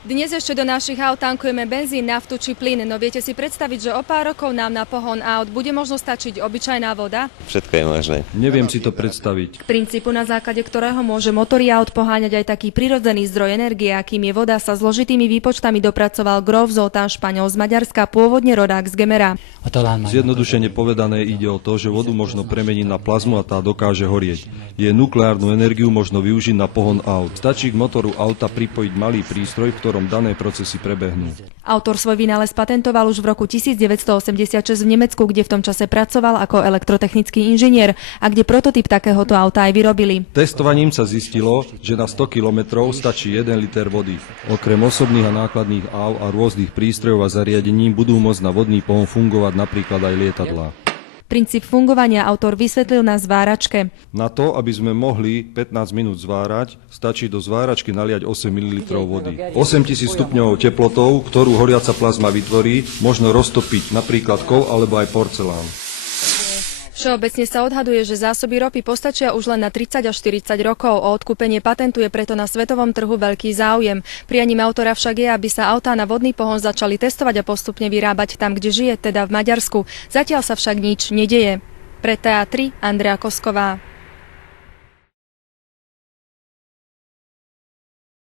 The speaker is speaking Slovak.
Dnes ešte do našich aut tankujeme benzín, naftu či plyn, no viete si predstaviť, že o pár rokov nám na pohon aut bude možno stačiť obyčajná voda? Všetko je možné. Neviem si to predstaviť. K princípu, na základe ktorého môže motory aut poháňať aj taký prirodzený zdroj energie, akým je voda, sa zložitými výpočtami dopracoval Grof Zoltán Špaňol z Maďarska, pôvodne rodák z Gemera. Zjednodušene povedané ide o to, že vodu možno premeniť na plazmu a tá dokáže horieť. Jej nukleárnu energiu možno využiť na pohon aut. Stačí k motoru auta pripojiť malý prístroj, v ktorom dané procesy prebehnú. Autor svoj vynález patentoval už v roku 1986 v Nemecku, kde v tom čase pracoval ako elektrotechnický inžinier a kde prototyp takéhoto auta aj vyrobili. Testovaním sa zistilo, že na 100 kilometrov stačí 1 liter vody. Okrem osobných a nákladných áv a rôznych prístrojov a zariadení budú môcť na vodný pohon fungovať napríklad aj lietadlá. Princíp fungovania autor vysvetlil na zváračke. Na to, aby sme mohli 15 minút zvárať, stačí do zváračky naliať 8 ml vody. 8000 stupňov teplotou, ktorú horiaca plazma vytvorí, možno roztopiť napríklad kov alebo aj porcelán. Všeobecne sa odhaduje, že zásoby ropy postačia už len na 30 až 40 rokov. O odkúpenie patentu je preto na svetovom trhu veľký záujem. Prianím autora však je, aby sa autá na vodný pohon začali testovať a postupne vyrábať tam, kde žije, teda v Maďarsku. Zatiaľ sa však nič nedeje. Pre TA3 Andrea Kosková.